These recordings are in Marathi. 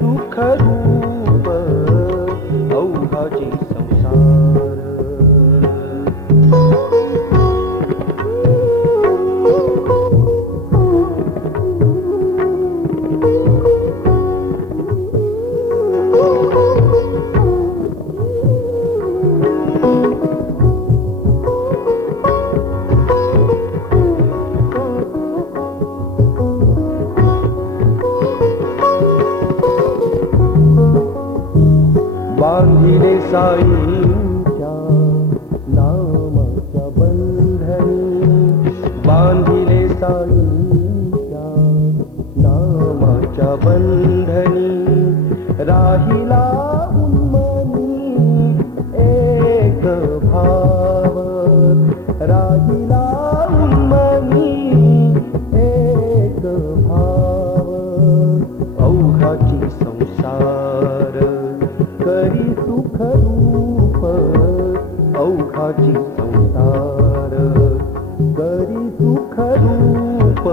सुख रूप अवघाची संसार। बांधिले साईंच्या नामाच्या बंधनी, बांधिले साईंच्या नामाच्या बंधनी, राहिला उन्मनी एक भाव, राहिला उन्मनी एक भाव, अवघाची संसार करी सुख रूप अवघाची संसार, करी सुख रूप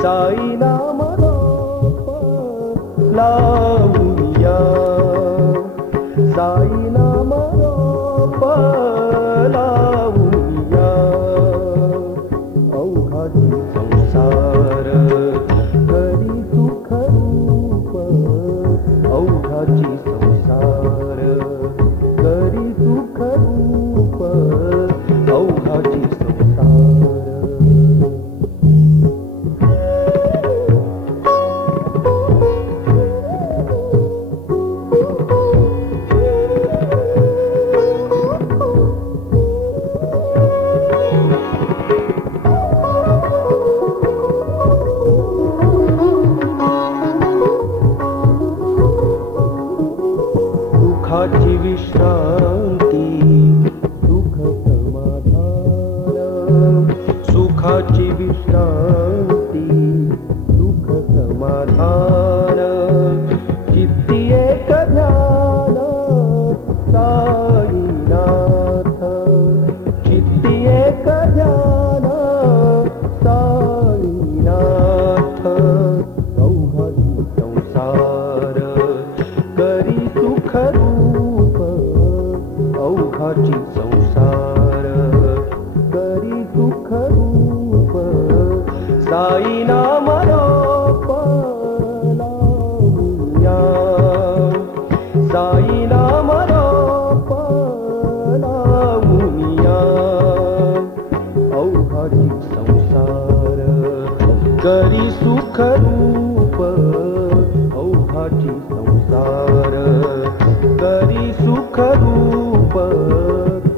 साई नाम रोप लावूया, साई नाम रोप लावूया, अवघाची संसार करी सुख रूप अवघाची संसार, करी सुख रूप अवघाची संसार। सुखाची विश्रांती सुख समाधान, सुखाची विश्रांती सुख समाधान, चित्ती एक ध्यान साईनाथ, चित्ती एक ध्यान साईनाथ, अवघाची संसार करी सुख रूप अवघाची संसार, करी सुख रूप साई नाम रोप लावूया, साई नाम रोप लावूया, अवघाची संसार करी सुख रूप अवघाची संसार, करी सुख रूप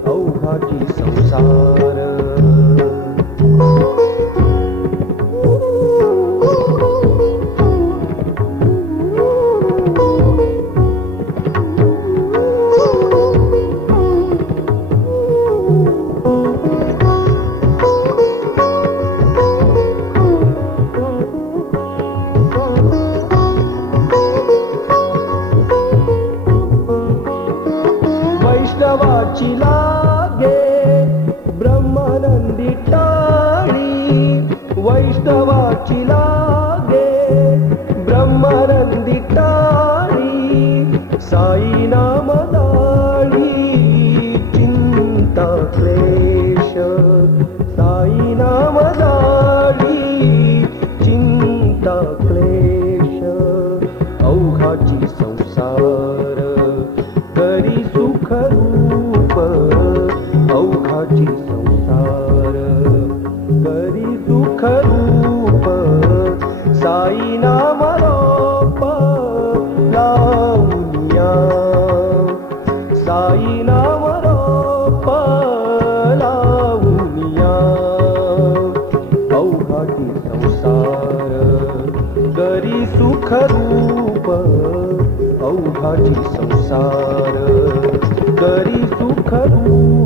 अवघाची संसार। वैष्णवाची लागे ब्रह्मानंदी टाळी, वैष्णवाची लागे ब्रह्मानंदी टाळी, साई नाम दाळी चिंता क्लेश, साई नाम दाळी चिंता क्लेश, अवघाची संसार करी सुख रूप अवघाची संसार, करी सुख रूप साई नाम रोप लावूया, साई नाम रोप लावूया, अवघाची संसार करी सुख रूप अवघाची संसार, करी सुख रूप